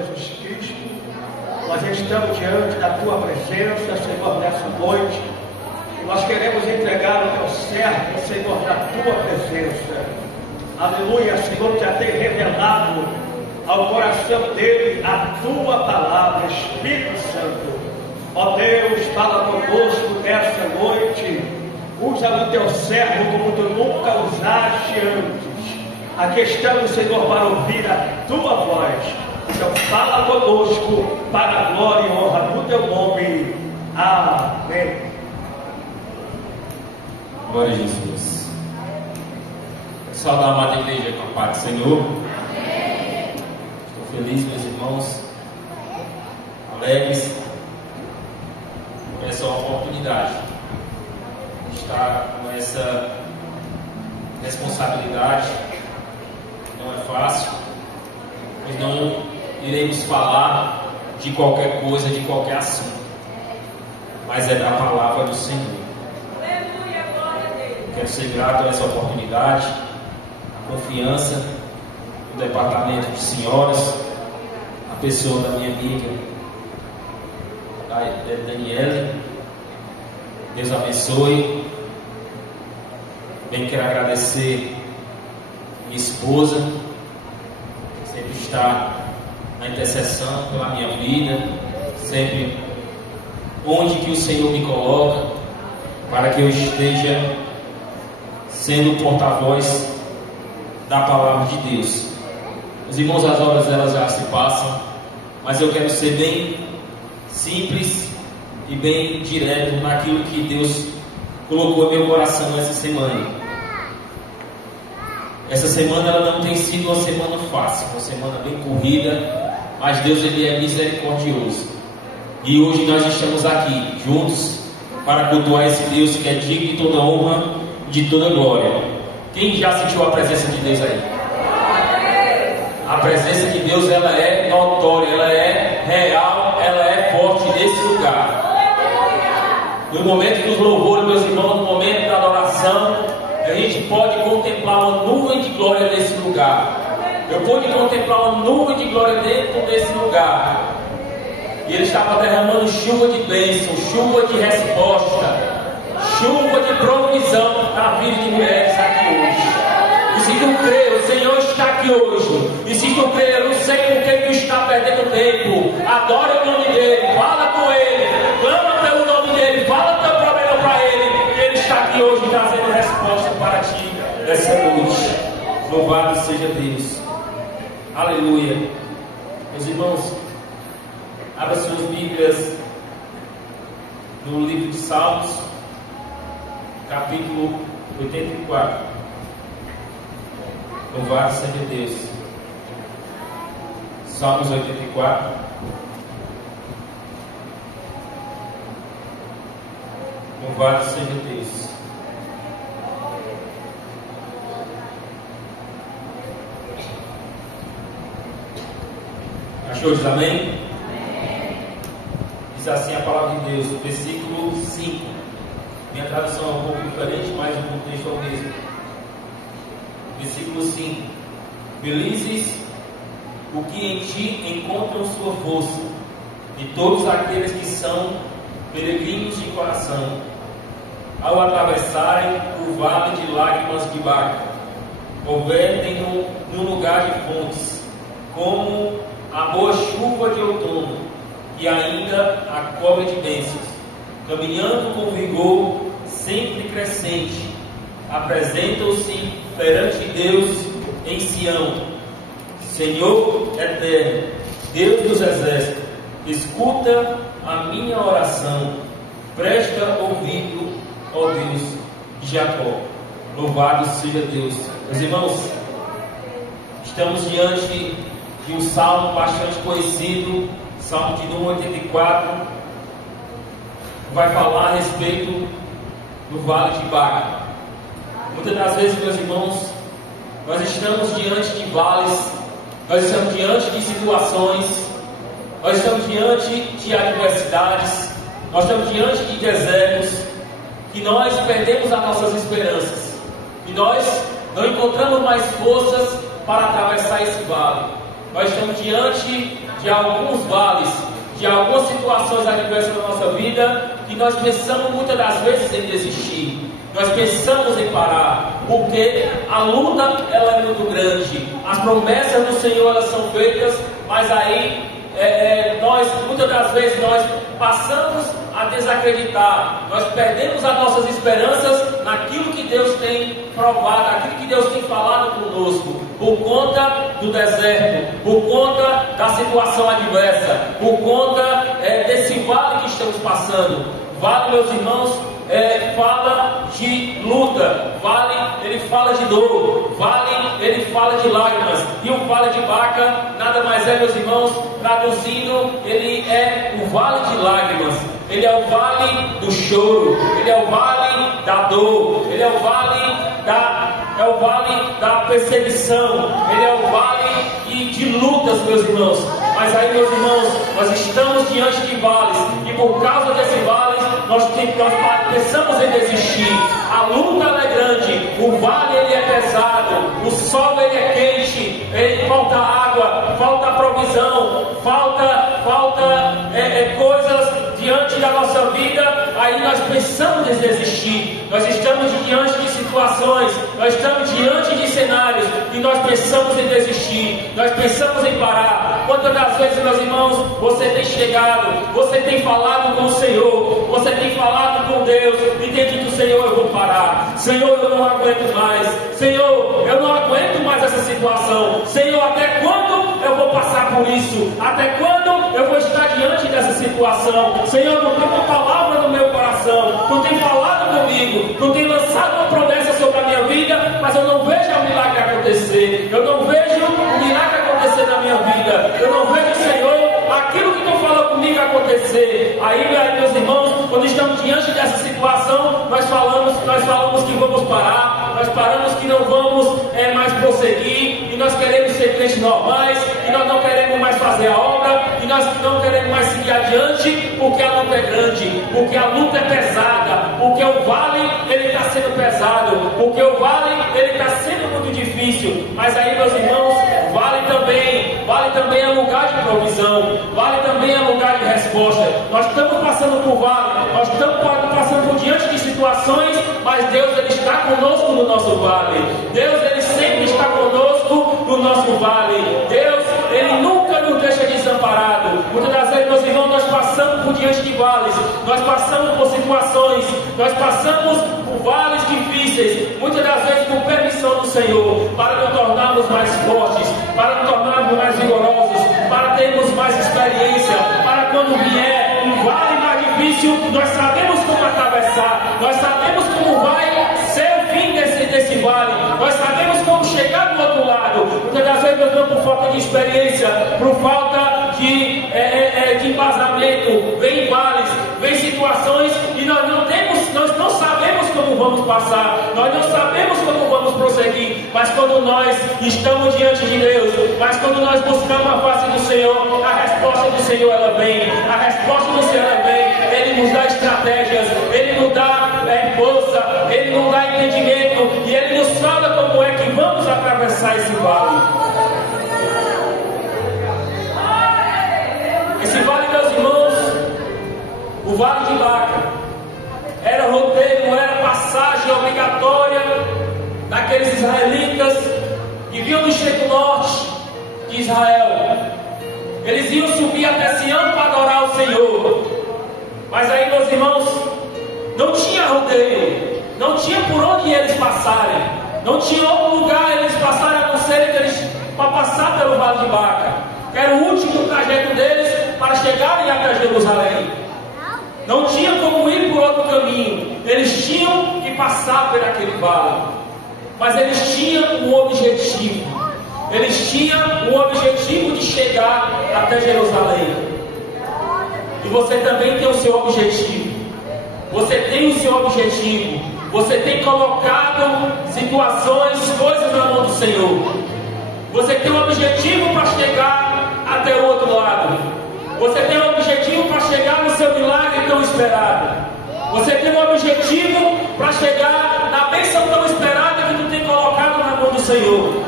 Jesus Cristo, nós estamos diante da Tua presença, Senhor, nessa noite. E nós queremos entregar o Teu servo, Senhor, na Tua presença. Aleluia, Senhor, já tem revelado ao coração dele a Tua palavra, Espírito Santo. Ó Deus, fala conosco nessa noite. Usa o Teu servo como Tu nunca usaste antes. Aqui estamos, Senhor, para ouvir a Tua voz. Então fala conosco para a glória e honra do Teu nome. Amém. Glória a Jesus. Saudar a amada igreja com a paz do Senhor. Amém. Estou feliz, meus irmãos, alegres por essa oportunidade de estar com essa responsabilidade. Não é fácil, pois não iremos falar de qualquer coisa, de qualquer assunto, mas é da palavra do Senhor. Quero ser grato a essa oportunidade, a confiança do departamento de senhoras, a pessoa da minha amiga Daniela. Deus abençoe. Bem, quero agradecer minha esposa, que sempre está na intercessão pela minha vida, sempre onde que o Senhor me coloca, para que eu esteja sendo o porta-voz da palavra de Deus. Os irmãos, as horas elas já se passam, mas eu quero ser bem simples e bem direto naquilo que Deus colocou em meu coração essa semana. Essa semana ela não tem sido uma semana fácil, uma semana bem corrida, mas Deus, Ele é misericordioso. E hoje nós estamos aqui juntos para cultuar esse Deus que é digno de toda honra e de toda glória. Quem já sentiu a presença de Deus aí? A presença de Deus, ela é notória, ela é real, ela é forte nesse lugar. No momento dos louvores, meus irmãos, no momento da adoração, a gente pode contemplar uma nuvem de glória nesse lugar. Eu pude contemplar uma nuvem de glória dentro desse lugar. E Ele estava derramando chuva de bênção, chuva de resposta, chuva de provisão na vida de mulheres aqui hoje. E se tu crê, o Senhor está aqui hoje. E se tu crê, eu não sei por que tu está perdendo tempo. Adora o nome dEle, fala com Ele, clama pelo nome dEle, fala o teu problema para Ele. Ele está aqui hoje trazendo resposta para ti nessa noite. Louvado seja Deus. Aleluia. Meus irmãos, abra suas Bíblias no livro de Salmos, capítulo 84. Louvado seja Deus. Salmos 84. Louvado seja Deus. Achou? Diz amém? Diz assim a palavra de Deus, versículo 5. Minha tradução é um pouco diferente, mas o contexto é o mesmo. Versículo 5. Felizes o que em ti encontram sua força, e todos aqueles que são peregrinos de coração, ao atravessarem o vale de lágrimas de Baca, convertem-no num lugar de fontes, como a boa chuva de outono, que ainda a cobre de bênçãos, caminhando com vigor sempre crescente, apresentam-se perante Deus em Sião. Senhor eterno, Deus dos exércitos, escuta a minha oração, presta ouvido, ó Deus de Jacó. Louvado seja Deus. Meus irmãos, estamos diante de um salmo bastante conhecido, Salmo de número 84, vai falar a respeito do vale de Baca. Muitas das vezes, meus irmãos, nós estamos diante de vales, nós estamos diante de situações, nós estamos diante de adversidades, nós estamos diante de desertos, que nós perdemos as nossas esperanças, e nós não encontramos mais forças para atravessar esse vale. nós estamos diante de alguns vales, de algumas situações adversas na nossa vida, que nós pensamos muitas das vezes em desistir. Nós pensamos em parar, porque a luta ela é muito grande. As promessas do Senhor elas são feitas, mas aí muitas das vezes nós passamos a desacreditar. Nós perdemos as nossas esperanças naquilo que Deus tem provado, naquilo que Deus tem falado conosco, por conta do deserto, por conta da situação adversa, por conta desse vale que estamos passando. Vale, meus irmãos, fala de luta, vale, ele fala de dor, vale, ele fala de lágrimas, e o vale de Baca nada mais é, meus irmãos, traduzindo, ele é o vale de lágrimas, ele é o vale do choro, ele é o vale da dor, ele é o vale da perseguição, ele é o vale de lutas, meus irmãos. Mas aí, meus irmãos, nós estamos diante de vales, e por causa desses vales nós pensamos em desistir. A luta ela é grande, o vale ele é pesado, o sol ele é quente, falta água, falta provisão, falta coisas diante da nossa vida. Aí nós pensamos em desistir. Nós estamos diante de situações, nós estamos diante de cenários e nós pensamos em desistir, nós pensamos em parar. Quantas das vezes, meus irmãos, você tem chegado, você tem falado com o Senhor, você tem falado com Deus e tem dito: Senhor, eu vou parar, Senhor, eu não aguento mais, Senhor, eu não aguento mais essa situação, Senhor, até quando eu vou passar por isso? Até quando eu vou estar diante dessa situação? Senhor, não tem uma palavra no meu coração, não tem falado comigo, não tem lançado uma promessa sobre a minha vida, mas eu não vejo o milagre acontecer, eu não vejo o milagre acontecer na minha vida, eu não vejo, Senhor, aquilo que tu falou comigo acontecer. Aí, meus irmãos, quando estamos diante dessa situação, nós falamos que vamos parar, nós paramos que não vamos mais prosseguir, e nós queremos ser crentes normais, e nós não queremos mais fazer a obra, e nós não queremos mais seguir adiante, porque a luta é grande, porque a luta é pesada, porque o vale ele está sendo pesado, porque o vale ele está sendo muito difícil. Mas aí, meus irmãos, vale também é lugar de provisão, vale também é lugar de resposta. Nós estamos passando por vale, nós estamos passando por diante de situações, mas Deus ele está conosco no nosso vale. Deus ele sempre está conosco no nosso vale. Deus ele nunca nos deixa desamparado. Muitas das vezes, meus irmãos, nós passamos por diante de vales, nós passamos por situações, nós passamos por vales difíceis, muitas das vezes por permissão do Senhor, para nos tornarmos mais fortes, para nos tornarmos mais vigorosos, para termos mais experiência, para quando vier um vale mais difícil, nós sabemos como atravessar, nós sabemos como vai ser o fim desse vale, nós sabemos como chegar do outro lado. Muitas das vezes nós vamos por falta de experiência, por falta de embasamento, vem vales, vem situações e nós não sabemos como vamos passar, nós não sabemos como vamos prosseguir. Mas quando nós estamos diante de Deus, mas quando nós buscamos a face do Senhor, a resposta do Senhor ela vem, a resposta do Senhor ela vem. Ele nos dá estratégias, Ele nos dá força, Ele nos dá entendimento e Ele nos fala como é que vamos atravessar esse vale. Esse vale, meus irmãos, o vale de Baca, era roteiro, não era passagem obrigatória daqueles israelitas que vinham do extremo norte de Israel. Eles iam subir até Sião para adorar o Senhor. Mas aí, meus irmãos, não tinha rodeio, não tinha por onde eles passarem, não tinha outro lugar eles passarem a não ser para passar pelo vale de Baca, que era o último trajeto deles para chegarem até Jerusalém. Não tinha como ir por outro caminho, eles tinham que passar por aquele vale. Mas eles tinham um objetivo, eles tinham o objetivo de chegar até Jerusalém. E você também tem o seu objetivo, você tem o seu objetivo, você tem colocado situações, coisas na mão do Senhor. Você tem um objetivo para chegar até o outro lado. Você tem um objetivo para chegar no seu milagre tão esperado. Você tem um objetivo para chegar na bênção tão esperada que tu tem colocado na mão do Senhor.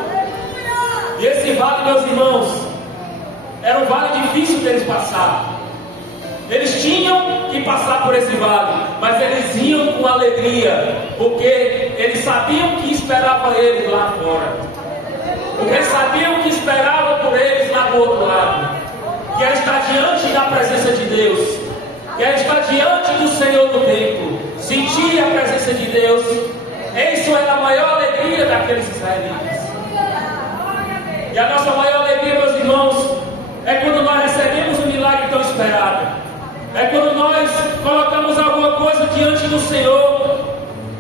E esse vale, meus irmãos, Era um vale difícil deles passar. Eles tinham que passar por esse vale, mas eles iam com alegria, porque eles sabiam que esperava eles lá fora, porque eles sabiam que esperava por eles lá do outro lado, que era estar diante da presença de Deus, que era estar diante do Senhor do templo, sentir a presença de Deus. Isso era a maior alegria daqueles israelitas. E a nossa maior alegria, meus irmãos, é quando nós recebemos um milagre tão esperado. É quando nós colocamos alguma coisa diante do Senhor,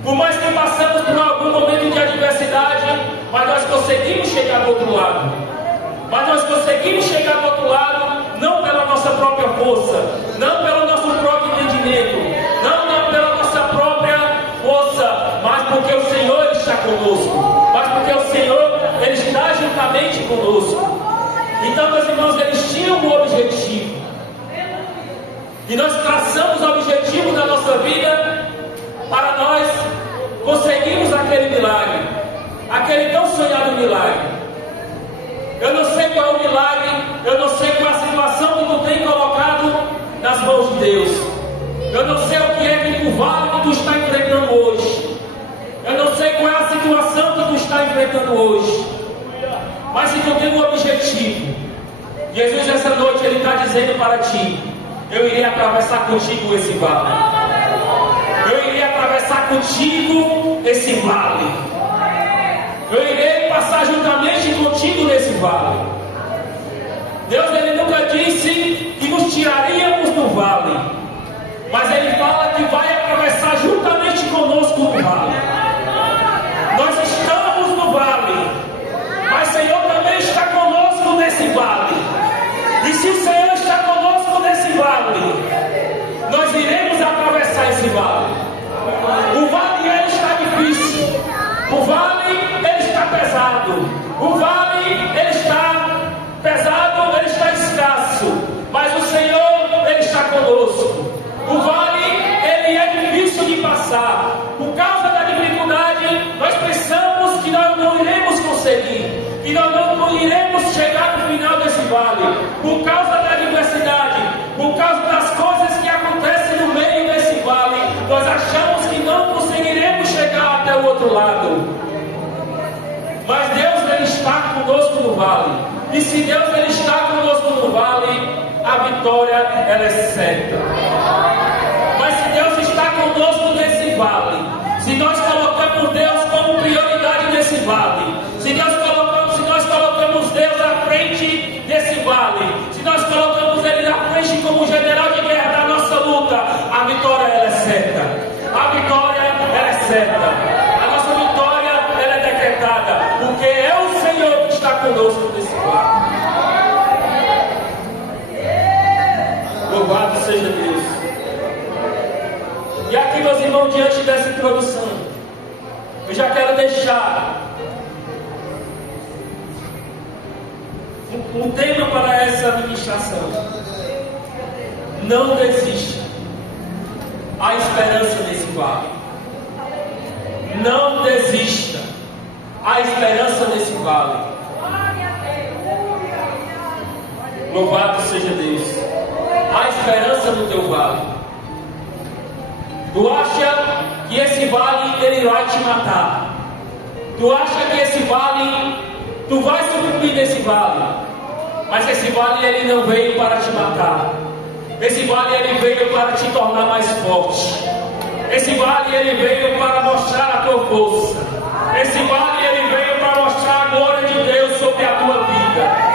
por mais que passamos por algum momento de adversidade, mas nós conseguimos chegar do outro lado. Mas nós conseguimos chegar do outro lado, não pela nossa própria força, não pelo nosso próprio entendimento, não pela nossa própria força, mas porque o Senhor está conosco, mas porque o Senhor Ele está juntamente conosco. Então, meus irmãos, eles tinham um objetivo. E nós traçamos o objetivo da nossa vida para nós conseguirmos aquele milagre, aquele tão sonhado milagre. Eu não sei qual é o milagre, eu não sei qual é a situação que tu tem colocado nas mãos de Deus. Eu não sei o que é que o vale que tu está enfrentando hoje. Eu não sei qual é a situação que tu está enfrentando hoje. Mas se tu tem um objetivo, Jesus essa noite Ele está dizendo para ti: eu irei atravessar contigo esse vale. Eu irei atravessar contigo esse vale. Eu irei passar juntamente contigo nesse vale. Deus Ele nunca disse que nos tiraríamos do vale, mas Ele fala que vai atravessar juntamente conosco o vale. Nós estamos no vale, mas o Senhor também está conosco nesse vale. E se o Senhor está conosco nesse vale, nós iremos atravessar esse vale. O vale ele está difícil, o vale ele está pesado, o vale ele está pesado, ele está escasso, mas o Senhor ele está conosco. O vale ele é difícil de passar. Por causa da dificuldade, nós pensamos que nós não iremos conseguir, que nós não iremos chegar no final desse vale. Por causa da adversidade, por causa das coisas que acontecem no meio desse vale, nós achamos que não conseguiremos chegar até o outro lado. Mas Deus ele está conosco no vale. E se Deus ele está conosco no vale, a vitória ela é certa. Mas se Deus está conosco nesse vale, se nós colocamos Deus como prioridade nesse vale, se nós colocamos Deus à frente desse vale, se nós colocamos Ele na frente como general de guerra da nossa luta, a vitória ela é certa. A vitória ela é certa. A nossa vitória ela é decretada, porque é o Senhor que está conosco nesse vale. Louvado seja Deus. E aqui, meus irmãos, diante dessa introdução, eu já quero deixar um tema para essa administração. Não desista. Há esperança nesse vale. Não desista. Há esperança nesse vale. Louvado seja Deus. Há esperança no teu vale. Tu acha que esse vale ele vai te matar? Tu acha que esse vale tu vai sucumbir nesse vale? Mas esse vale ele não veio para te matar. Esse vale ele veio para te tornar mais forte. Esse vale ele veio para mostrar a tua força. Esse vale ele veio para mostrar a glória de Deus sobre a tua vida.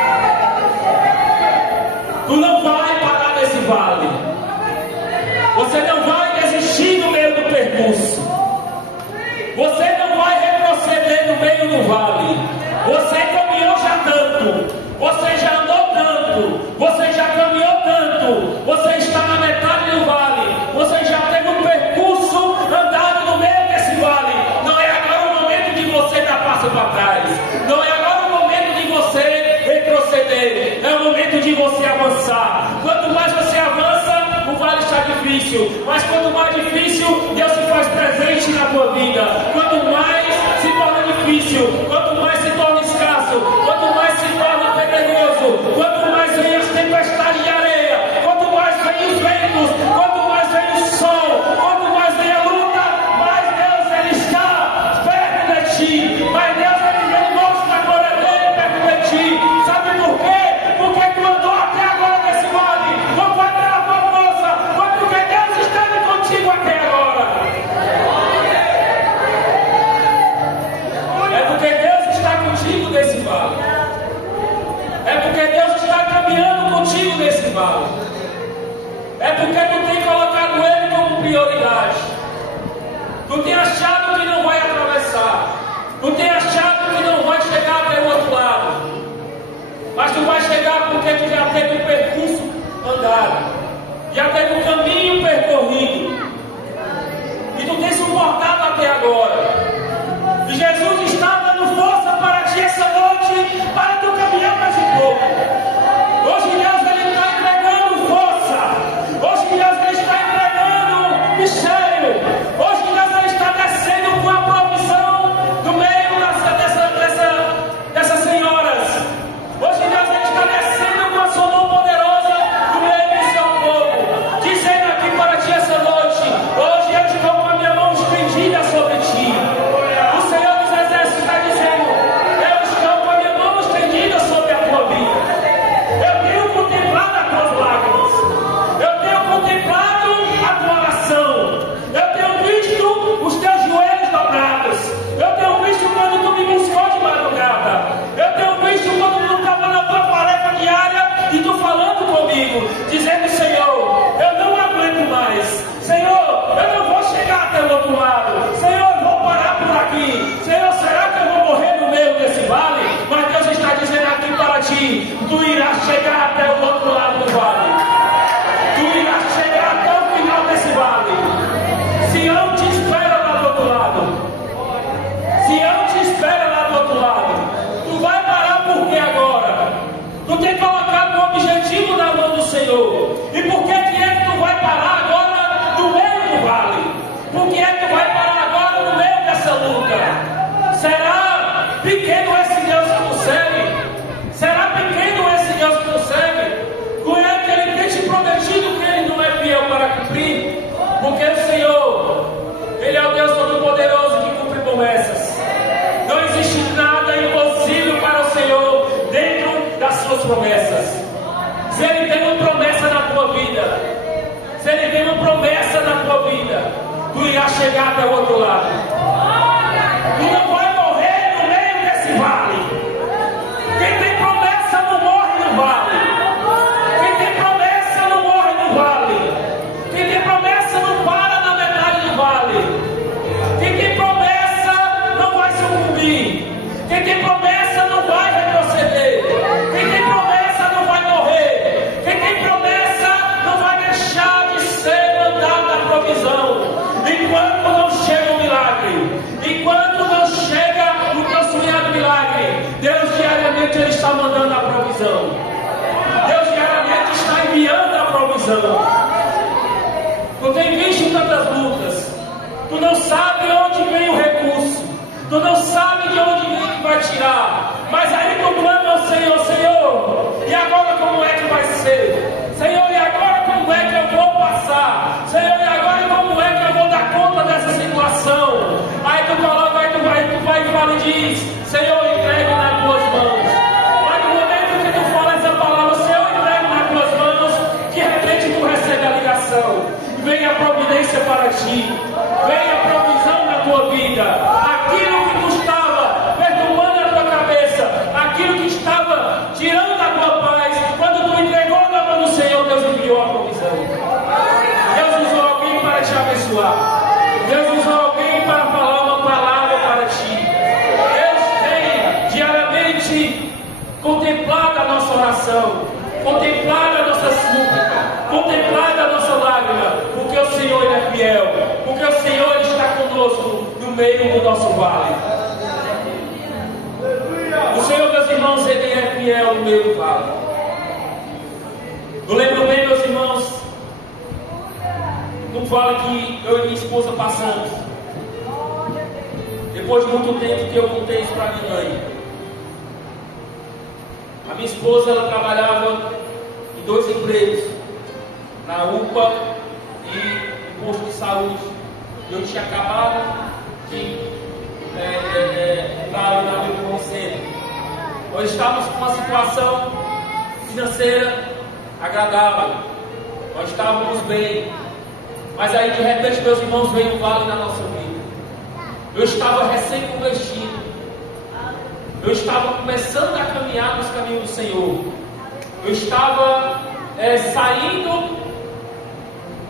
Tu não vai parar nesse vale. Você não vai desistir no meio do percurso. Você não vai retroceder no meio do vale. Você caminhou já tanto. Você já andou tanto. Você já caminhou tanto. Você está na metade do vale. Você já teve um percurso andado no meio desse vale. Não é agora o momento de você dar passo para trás. Não é agora o momento de você retroceder. É o momento de você avançar. Quanto mais você avança, o vale está difícil. Mas quanto mais difícil, Deus se faz presente na tua vida. Quanto mais se torna difícil, quanto mais se torna escasso, quanto mais se torna penoso, quanto mais vem as achado que não vai atravessar, tu tem achado que não vai chegar até o outro lado, mas tu vai chegar porque tu já teve o percurso andado, já teve o caminho percorrido, e tu tem suportado até agora. E Jesus está dando força para ti essa noite, para tu caminhar mais um pouco. Hoje Deus Ele está entregando força. Hoje Deus Ele está entregando mistério. Hoje Deus Ele está descendo com a provisão do meio dessas senhoras. Hoje Deus Ele está descendo com a sua mão poderosa do meio do seu povo, dizendo aqui para ti essa noite: hoje eu estou com a minha mão estendida sobre ti. Dizendo: Senhor, eu não aguento mais. Senhor, eu não vou chegar até o outro lado. Senhor, eu vou parar por aqui. Senhor, será que eu vou morrer no meio desse vale? Mas Deus está dizendo aqui para ti: tu irás chegar até o outro lado do vale. Tu irás chegar até o final desse vale. Sião te espera lá do outro lado. Sião te espera lá do outro lado. Tu vai parar por quê agora? Tu tem colocado o objetivo na mão do Senhor. E por que é que tu vai parar agora no meio do vale? Por que é que tu vai parar agora no meio dessa luta? Será pequeno esse Deus que tu segue? Será pequeno esse Deus que tu segue? Com ele que ele tem te prometido que ele não é fiel para cumprir? Porque o Senhor, ele é o Deus Todo-Poderoso que cumpre promessas. Não existe nada impossível para o Senhor dentro das suas promessas. Se Ele tem uma promessa na tua vida, se Ele tem uma promessa na tua vida, tu irás chegar até o outro lado. Tu não vai morrer no meio desse vale. Quem tem promessa não morre no vale. Quem tem promessa não morre no vale. Quem tem promessa não para na metade do vale. Quem tem promessa não vai sucumbir. Quem tem promessa não vai retroceder. Quem tem promessa não vai morrer. Quem tem promessa não vai deixar de ser mandado na provisão. Enquanto não chega o milagre, enquanto não chega o teu sonhado milagre, Deus diariamente Ele está mandando a provisão. Deus diariamente está enviando a provisão. Tu tem visto tantas lutas, tu não sabe onde vem o recurso, tu não sabe de onde vem que vai tirar, mas aí tu clama ao Senhor: Senhor, e agora como é que vai ser? Senhor, e agora como é que eu vou passar? Senhor, e agora como é que eu vou dar conta dessa situação? Aí tu coloca, aí tu vai e fala e diz: Senhor, entregue nas tuas mãos. Mas no momento que tu fala essa palavra, Senhor, entregue nas tuas mãos, de repente tu recebe a ligação. Vem a providência para ti, vem a provisão na tua vida. Aquilo que tu estava perturbando a tua cabeça, aquilo que estava tirando a tua paz, quando tu entregou na mão do Senhor, Deus enviou a provisão. Deus usou alguém para te abençoar. Deus usou alguém para falar uma palavra para ti. Deus tem diariamente contemplado a nossa oração, contemplado a nossa súplica, contemplado a nossa lágrima, porque o Senhor Ele é fiel, porque o Senhor Ele está conosco no meio do nosso vale. O Senhor, meus irmãos, Ele é fiel no meio do vale. Eu lembro bem, meus irmãos, num vale que eu e minha esposa passamos, depois de muito tempo que eu contei isso para minha mãe. A minha esposa, ela trabalhava em 2 empregos, na UPA e no posto de saúde. Eu tinha acabado de entrar na vida como centro. Nós estávamos com uma situação financeira agradável, nós estávamos bem, mas aí de repente, meus irmãos, veio um vale na nossa vida. Eu estava recém-convertido, eu estava começando a caminhar nos caminhos do Senhor, eu estava saindo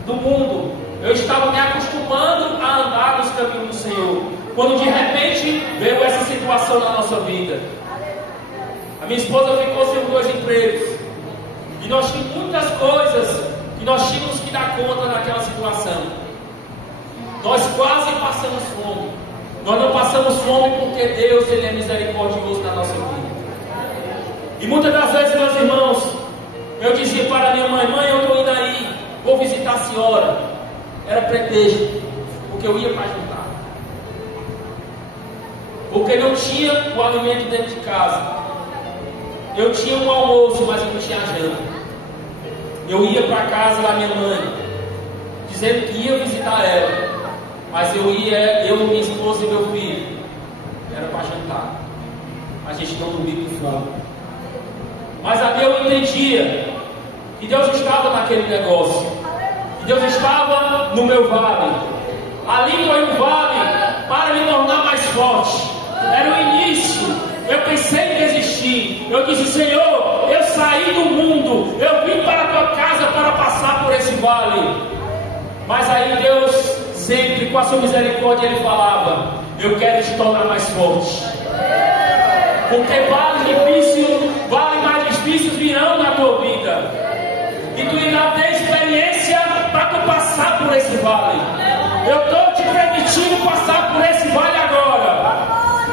do mundo, Eu estava me acostumando a andar nos caminhos do Senhor. Quando de repente veio essa situação na nossa vida. A minha esposa ficou sem 2 empregos. E nós tínhamos muitas coisas que nós tínhamos que dar conta naquela situação. Nós quase passamos fome. Nós não passamos fome porque Deus, Ele é misericordioso na nossa vida. E muitas das vezes, meus irmãos, eu dizia para minha mãe: mãe, eu estou indo aí, vou visitar a senhora. Era pretexto, porque eu ia para jantar. Porque não tinha o alimento dentro de casa. Eu tinha um almoço, mas eu não tinha janta. Eu ia para casa da minha mãe, dizendo que ia visitar ela. Mas eu ia, eu, minha esposa e meu filho, era para jantar. A gente não dormia com fome. Mas ali eu entendia que Deus estava naquele negócio. Que Deus estava no meu vale. Ali foi um vale para me tornar mais forte. Era o início. Eu pensei em desistir. Eu disse: Senhor, eu saí do mundo. Eu vim para a tua casa para passar por esse vale. Mas aí Deus, sempre com a sua misericórdia, Ele falava: eu quero te tornar mais forte. Porque vale mais difíceis virão na tua vida. E tu ainda tem experiência para tu passar por esse vale. Eu estou te permitindo passar por esse vale agora.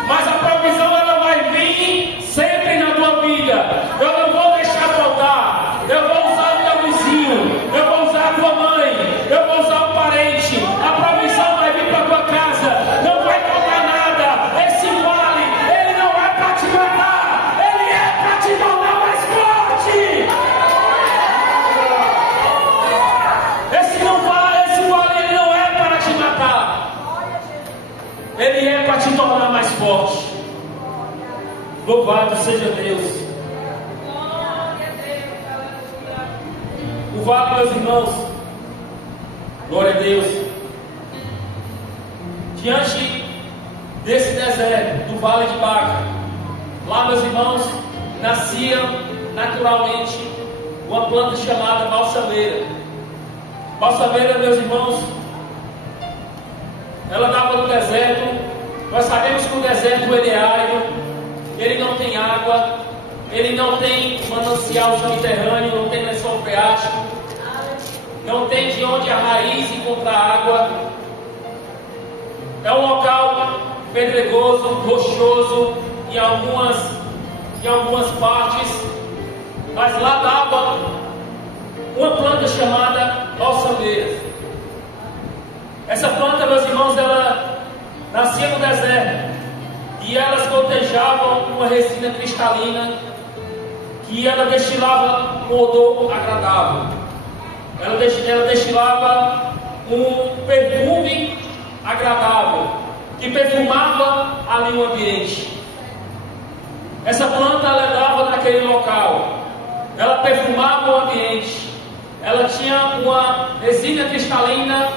Mas a provisão ela vai vir sempre na tua vida. Eu não vou deixar faltar. Eu vou usar o teu vizinho. Eu vou usar a tua mãe. Eu vou usar o parente. A provisão vai vir para a tua casa. Não vai faltar nada. Esse vale, ele não é para te matar. Ele é para te tornar mais forte. Esse vale, ele não é para te matar. Ele é para te tornar mais forte. Louvado seja Deus. O vale, meus irmãos, glória a Deus. Diante desse deserto, do vale de Baca, lá, meus irmãos, nascia naturalmente uma planta chamada balsameira. Balsameira, meus irmãos, ela dava no deserto. Nós sabemos que o deserto ele é árido, ele não tem água, ele não tem manancial subterrâneo, não tem lençol freático, não tem de onde a raiz encontrar água. É um local pedregoso, rochoso em algumas partes, mas lá dava uma planta chamada balsameira. Essa planta, meus irmãos, ela nascia no deserto e elas gotejavam uma resina cristalina que ela destilava um odor agradável. Ela destilava um perfume agradável que perfumava ali o ambiente. Essa planta ela dava naquele local, ela perfumava o ambiente. Ela tinha uma resina cristalina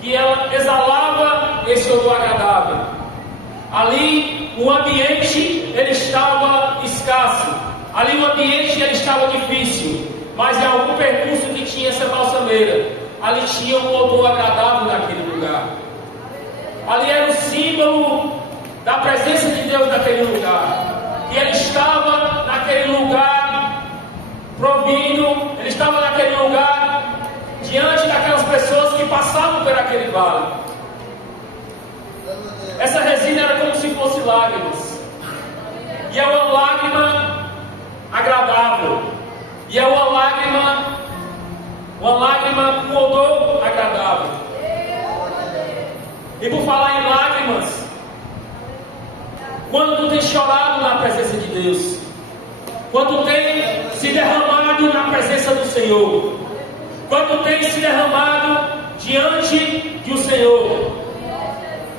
que ela exalava esse odor agradável. Ali o ambiente ele estava escasso, ali o ambiente ele estava difícil, mas em algum percurso que tinha essa balsameira, ali tinha um odor agradável naquele lugar. Ali era o símbolo da presença de Deus naquele lugar. E ele estava naquele lugar provindo, ele estava naquele lugar diante daquelas pessoas que passavam por aquele vale. Essa resina era como se fosse lágrimas. E é uma lágrima agradável. E é uma lágrima com odor agradável. E por falar em lágrimas, quando tu tem chorado na presença de Deus, quando tu tem se derramado na presença do Senhor, quando tu tem se derramado diante do Senhor,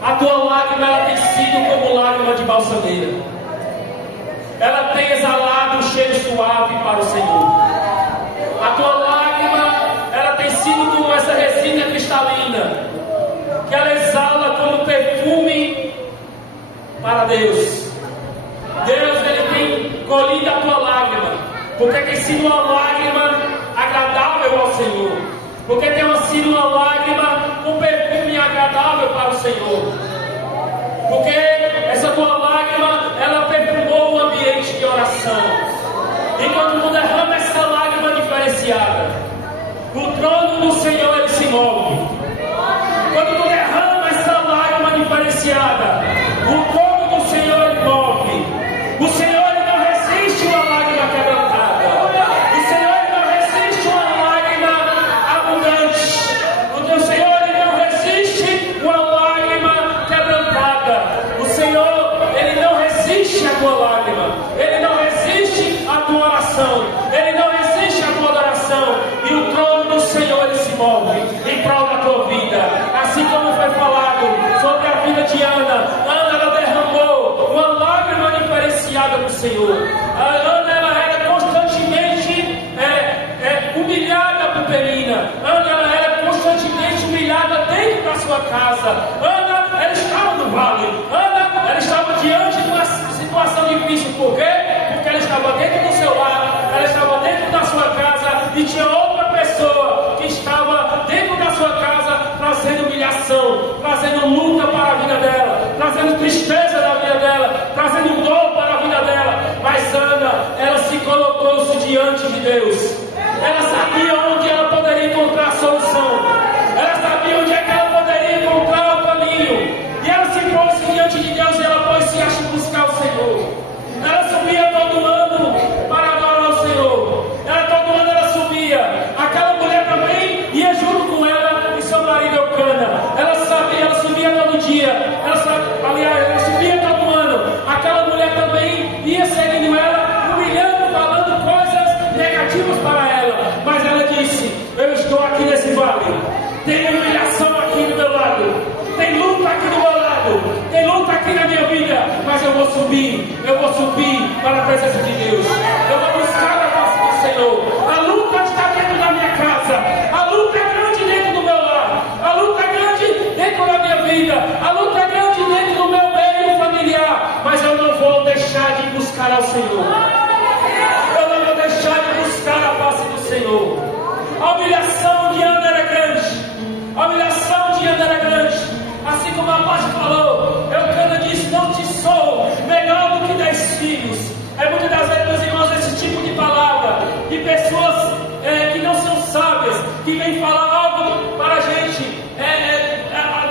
a tua lágrima ela tem sido como lágrima de balsameira. Ela tem exalado um cheiro suave para o Senhor. A tua lágrima ela tem sido como essa resina cristalina, que ela exala como perfume para Deus. Deus ele tem colhido a tua lágrima, porque tem sido uma lágrima agradável ao Senhor. porque tem sido uma lágrima com perfume agradável para o Senhor, porque essa tua lágrima, ela perfumou o ambiente de oração. E quando tu derrama essa lágrima diferenciada, o trono do Senhor ele se move. Quando tu derrama essa lágrima diferenciada, o trono do Senhor ele move. O Senhor ele não resiste uma lágrima quebrantada. O Senhor ele não resiste uma lágrima abundante. O Senhor ele não resiste uma lágrima quebrantada. O Senhor ele não resiste a tua lágrima. Ele não resiste a tua oração. Ele não resiste a tua adoração. E o trono do Senhor ele se move em prol da tua vida. Assim como foi falado sobre a vida de Ana. Ana ela derramou uma lágrima diferenciada do Senhor. A Ana ela era constantemente humilhada por Penina. Ana ela era constantemente humilhada dentro da sua casa. Ana ela estava no vale. Ana ela estava diante de uma situação difícil. Por quê? Porque ela estava dentro do seu lar, ela estava dentro da sua casa e tinha outra pessoa que estava dentro da sua casa trazendo humilhação, trazendo luta para a vida dela, trazendo tristeza da vida dela, trazendo dor para a vida dela. Mas Ana, ela se colocou-se diante de Deus. Ela sabia onde ela poderia encontrar a solução. Ela sabia onde é que ela poderia encontrar o caminho. E ela se pôs diante de Deus e ela pôs-se a buscar o Senhor. Ela subia todo ano para adorar o Senhor. Todo ano ela subia. Aquela mulher também ia junto com ela e seu marido Eucana. Ela sabia, ela subia todo dia. Ela subia todo ano. Aquela mulher também ia seguindo ela, humilhando, falando coisas negativas para ela. Mas ela disse: eu estou aqui nesse vale. Tem humilhação aqui do meu lado. Tem luta aqui do meu lado. Tem luta aqui na minha vida. Mas eu vou subir para a presença de Deus. Eu vou buscar a face do Senhor. A luta está dentro da minha casa. A luta é grande dentro do meu lar. A luta é grande dentro da minha vida. A luta é grande dentro do meu meio familiar. Mas eu não vou deixar de buscar ao Senhor. Eu não vou deixar de buscar a face do Senhor. A humilhação de Ana era grande. A humilhação de Ana era grande. Assim como a parte falou, Eucana disse: não te sou melhor do que 10 filhos. É muitas das vezes, meus irmãos, esse tipo de palavra de pessoas que não são sábias, que vêm falar algo para a gente,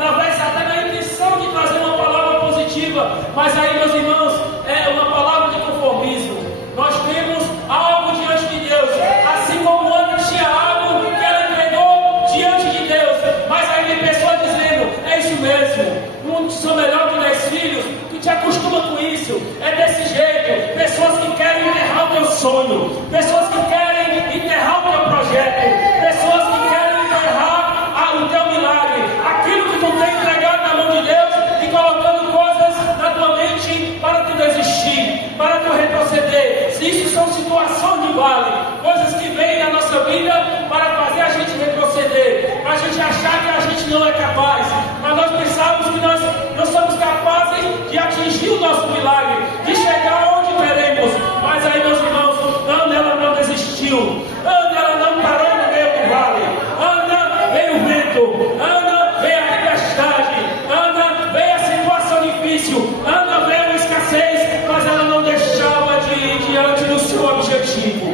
talvez até na intenção de trazer uma palavra positiva, mas aí, meus irmãos, é uma palavra de conformismo. Nós temos algo diante de Deus, assim como Ana tinha algo que ela entregou diante de Deus, mas aí tem pessoas dizendo: é isso mesmo, não sou melhor que 10 filhos, tu te acostuma com isso, é desse jeito. Pessoas que querem enterrar o teu sonho, pessoas que querem enterrar o teu projeto, pessoas que querem enterrar o teu milagre, aquilo que tu tem entregado na mão de Deus e colocando coisas na tua mente para tu desistir, para tu retroceder. Isso são situações de vale, coisas que vêm na nossa vida para fazer a gente retroceder, para a gente achar que a gente não é capaz, para nós pensarmos que nós não somos capazes de atingir o nosso milagre, de chegar onde queremos. Mas aí, meus irmãos, Ana ela não desistiu. Ana ela não parou no meio do vale. Ana veio o vento. Ana veio a tempestade. Ana veio a situação difícil. Ana veio a escassez, mas ela não deixava de ir diante do seu objetivo.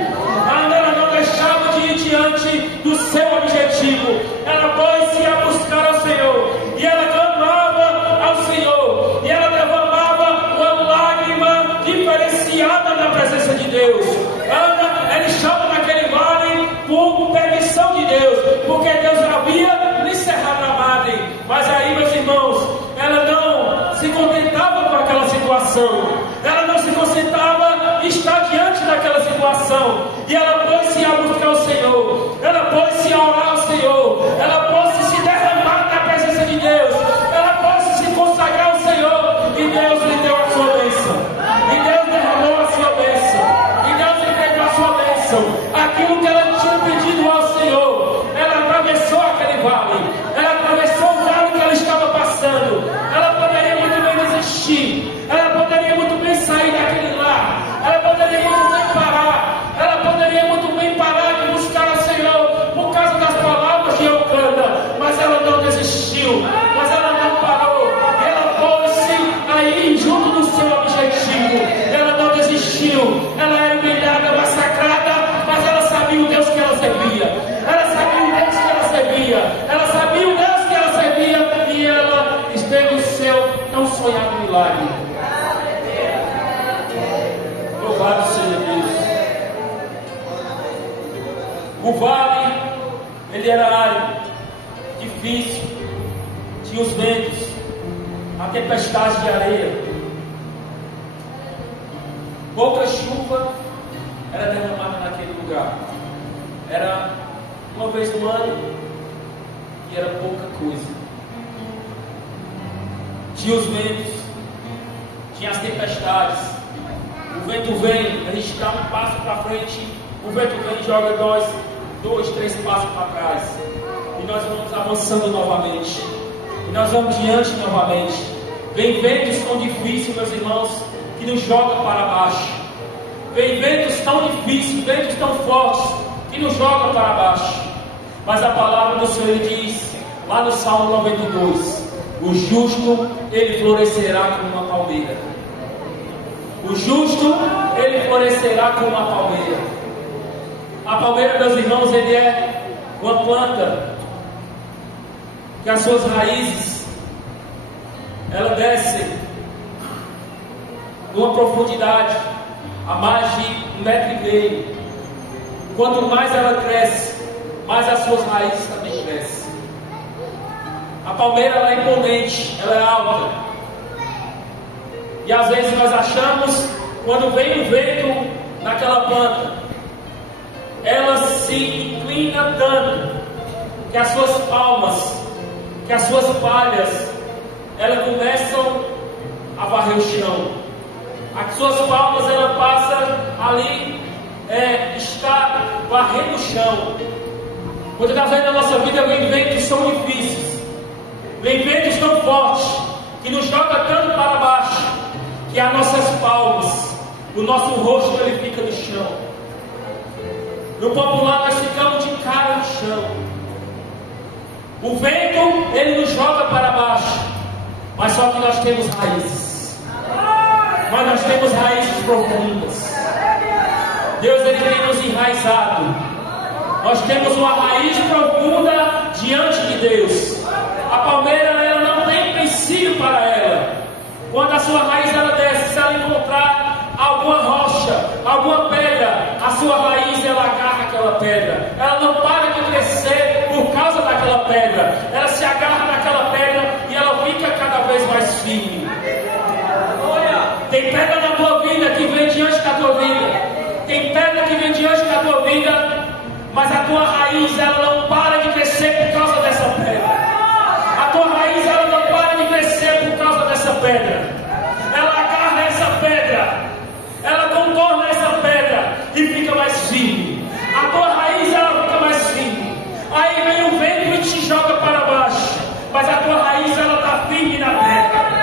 Ana ela não deixava de ir diante do seu objetivo. Ela pôs-se a buscar ao Senhor. E ela clamava ao Senhor. E ela derramava uma lágrima diferenciada na presença de Deus. Ana, ela estava naquele vale por permissão de Deus, porque Deus havia lhe cerrado a madre. Mas aí, meus irmãos, ela não se contentava com aquela situação. Ela não se contentava em estar diante daquela situação. E ela pôs-se a buscar o Senhor. Ela pôs-se a orar ao Senhor. Ela pôs-se se derramar na presença de Deus. Ela pôs-se se consagrar ao Senhor. E Deus lhe deu a sua bênção. E Deus derramou a sua bênção. E Deus lhe deu a sua bênção. Aquilo que ela tinha pedido ao Senhor, ela atravessou aquele vale. Ela atravessou o vale que ela estava passando. Ela poderia muito bem desistir. Ela poderia muito bem sair daquele lar. Ela poderia muito bem parar. Ela poderia muito bem parar de buscar ao Senhor por causa das palavras Louvado seja Deus. O vale, ele era árido, difícil, tinha os ventos, a tempestade de areia, pouca chuva era derramada naquele lugar. Era uma vez no ano e era pouca coisa. Tinha os ventos, tinha as tempestades. O vento vem, a gente dá um passo para frente, o vento vem e joga dois, três passos para trás. E nós vamos avançando novamente. E nós vamos diante novamente. Vem ventos tão difíceis, meus irmãos, que nos jogam para baixo. Vem ventos tão difíceis, ventos tão fortes, que nos jogam para baixo. Mas a palavra do Senhor diz, lá no Salmo 92, o justo, ele florescerá como uma palmeira. O justo, ele florescerá como uma palmeira. A palmeira, meus irmãos, ele é uma planta que as suas raízes, ela desce numa profundidade a mais de 1,5 metro. Quanto mais ela cresce, mais as suas raízes também crescem. A palmeira, ela é imponente, ela é alta. E às vezes nós achamos, quando vem o vento naquela planta, ela se inclina tanto que as suas palmas, que as suas palhas, elas começam a varrer o chão. As suas palmas, ela passa ali, está varrendo o chão. Muitas das vezes na nossa vida vem ventos tão difíceis, vem ventos tão fortes, que nos joga tanto para baixo, que as nossas palmas, o nosso rosto, ele fica no chão. No popular nós ficamos de cara no chão. O vento, ele nos joga para baixo, mas só que nós temos raízes. Mas nós temos raízes profundas. Deus, ele tem nos enraizado. Nós temos uma raiz profunda diante de Deus. A palmeira, ela não tem princípio para ela. Quando a sua raiz ela desce, se ela encontrar alguma rocha, alguma pedra, a sua raiz ela agarra aquela pedra. Ela não para de crescer por causa daquela pedra. Ela se agarra naquela pedra e ela fica cada vez mais firme. Tem pedra na tua vida que vem diante da tua vida. Tem pedra que vem diante da tua vida, mas a tua raiz ela não para de crescer por causa dessa pedra. A tua raiz ela não para de crescer por causa dessa pedra. Ela agarra essa pedra, ela contorna essa pedra e fica mais firme. A tua raiz ela fica mais firme. Aí vem o vento e te joga para baixo, mas a tua raiz ela está firme na terra.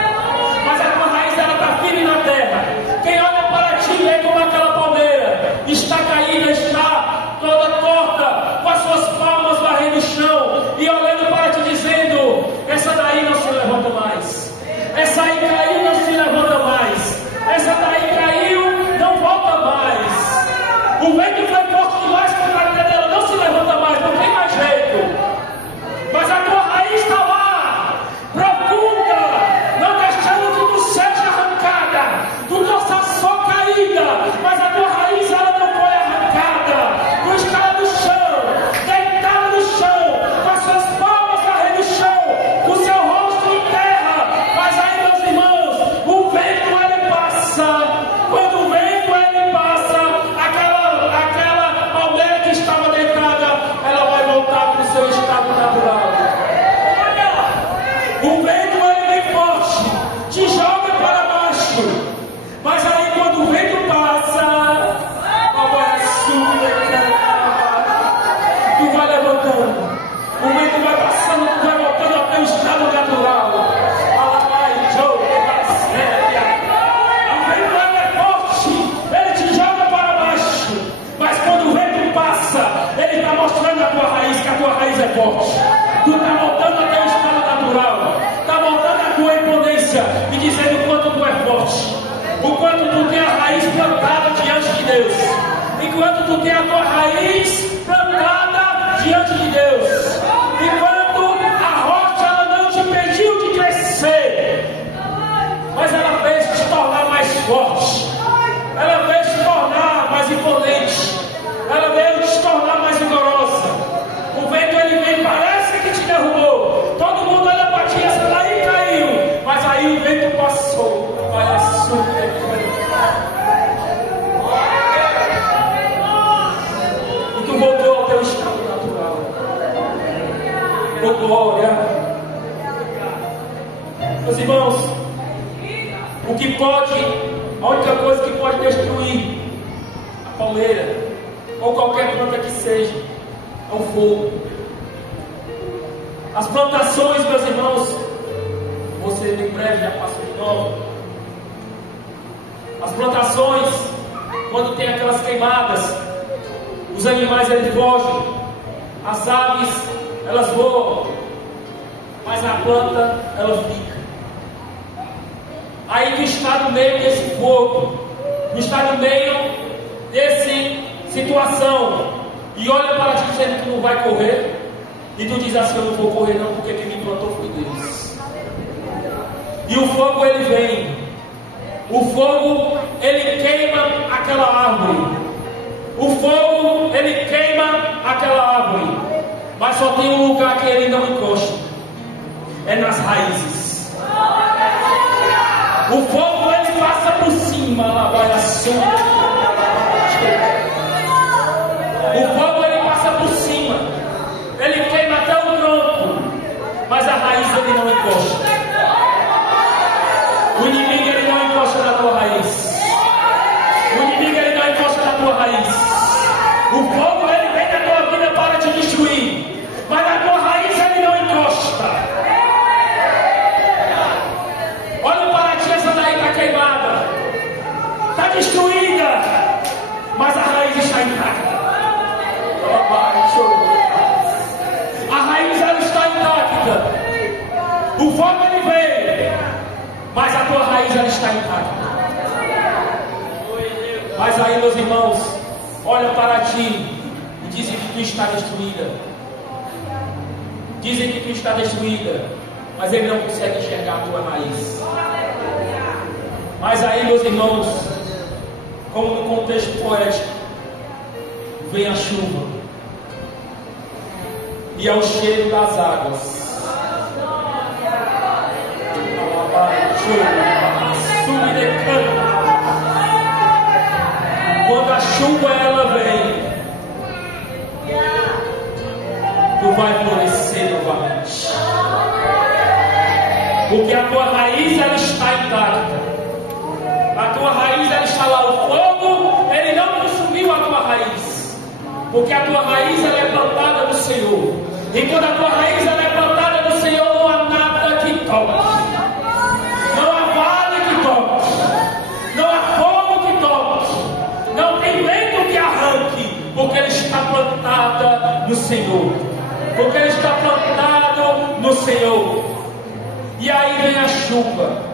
Mas a tua raiz ela está firme na terra. Quem olha para ti vê como aquela palmeira está caída, está toda torta, com as suas palmas varrendo o chão e olhando para ti dizendo: essa daí não se levanta mais. Essa aí caiu, não se levanta mais. Essa daí caiu, não volta mais. O vento foi forte demais para a dela, não se levanta mais, não tem mais jeito. Mas a tua raiz está lá, profunda, não deixando que tu seja arrancada. Tu não só caída, mas a tua raiz ela não foi arrancada. Tu está no chão, deitada no chão, com as suas palmas varrendo o chão, com o seu rosto em terra. Mas aí, meus irmãos, o vento ele passa. Quando o vento ele passa, aquela palmeira que estava deitada, ela vai voltar para o seu estado natural. O vento ele vem forte, te joga para baixo. Mas aí quando o vento passa, tu vai levantando. O vento vai passando, tu vai voltando ao teu estado natural. O vento é forte, ele te joga para baixo. Mas quando o vento passa, ele está mostrando a tua raiz, que a tua raiz é forte. Tu está voltando ao teu estado natural. Está voltando à tua imponência e dizendo o quanto tu é forte. O quanto tu tem a raiz plantada diante de Deus. Enquanto tu tem a tua raiz plantada diante de Deus. Enquanto a rocha ela não te impediu de crescer, mas ela fez forte. Ela veio se tornar mais imponente. Ela veio se tornar mais vigorosa. O vento ele vem, parece que te derrubou. Todo mundo olha para ti, essa daí caiu. Mas aí o vento passou. Vai a e tu voltou ao teu estado natural. Oh glória. Meus irmãos, o que pode, a única coisa que pode destruir a palmeira ou qualquer planta que seja, é o fogo. As plantações, meus irmãos, você em breve já passou de novo. As plantações, quando tem aquelas queimadas, os animais eles fogem, as aves elas voam, mas a planta ela fica. Aí tu está no meio desse fogo, tu está no meio desse situação, e olha para ti dizendo que tu não vai correr, e tu diz assim: eu não vou correr não, porque quem me plantou foi Deus. E o fogo ele vem, o fogo ele queima aquela árvore, o fogo ele queima aquela árvore, mas só tem um lugar que ele não encosta, é nas raízes. O fogo ele passa por cima, lá vai a sombra. O fogo ele passa por cima, ele queima até o tronco, mas a raiz ele não encosta. O inimigo ele não encosta na tua raiz. O inimigo ele não encosta na tua raiz. O fogo ele vem da tua vida para te destruir, mas na tua raiz ele não encosta. Olha para ti, essa daí está queimada, está destruída, mas a raiz está intacta. A raiz ela está intacta. O fogo ele veio, mas a tua raiz ela está intacta. Mas aí, meus irmãos, olha para ti e dizem que tu está destruída. Dizem que tu está destruída, mas ele não consegue enxergar a tua raiz. Mas aí, meus irmãos, como no contexto poético, vem a chuva e é o cheiro das águas. Quando a chuva ela vem, tu vai florescer novamente, porque a tua raiz ela está intacta. A tua raiz ela está lá. O fogo ele não consumiu a tua raiz, porque a tua raiz ela é plantada no Senhor. E quando a tua raiz ela é plantada no Senhor, não há nada que toque, não há vale que toque, não há fogo que toque, não tem vento que arranque, porque ele está plantada no Senhor, porque ele está plantado no Senhor. E aí vem a chuva.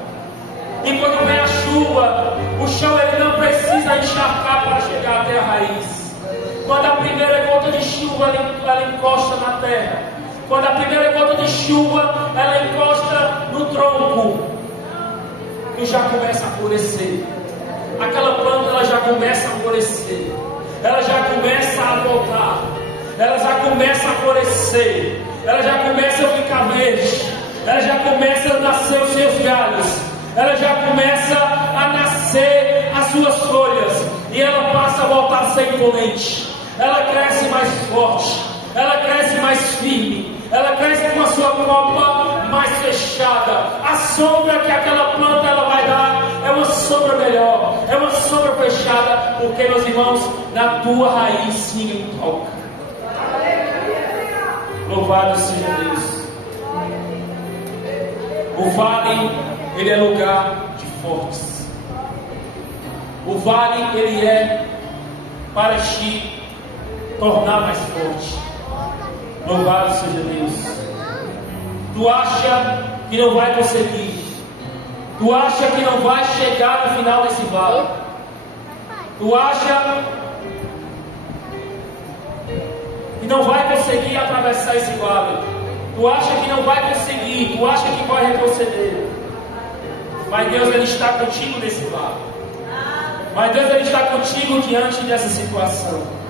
E quando vem a chuva, o chão ele não precisa encharcar para chegar até a raiz. Quando a primeira gota de chuva ela encosta na terra, quando a primeira gota de chuva ela encosta no tronco, tu já começa a florescer. Aquela planta ela já começa a florescer, ela já começa a voltar, ela já começa a florescer, ela já começa a ficar verde, ela já começa a nascer os seus galhos, ela já começa a nascer as suas folhas, e ela passa a voltar a ser imponente. Ela cresce mais forte, ela cresce mais firme, ela cresce com a sua copa mais fechada. A sombra que aquela planta ela vai dar é uma sombra melhor, é uma sombra fechada, porque, meus irmãos, na tua raiz ninguém toca. Louvado seja Deus. O vale ele é lugar de fortes. O vale ele é para te tornar mais forte. Louvado seja Deus. Tu acha que não vai conseguir, tu acha que não vai chegar no final desse vale, tu acha que não vai conseguir atravessar esse vale, tu acha que não vai conseguir, tu acha que vai retroceder, mas Deus ele está contigo nesse vale. Mas Deus, Ele está contigo diante dessa situação.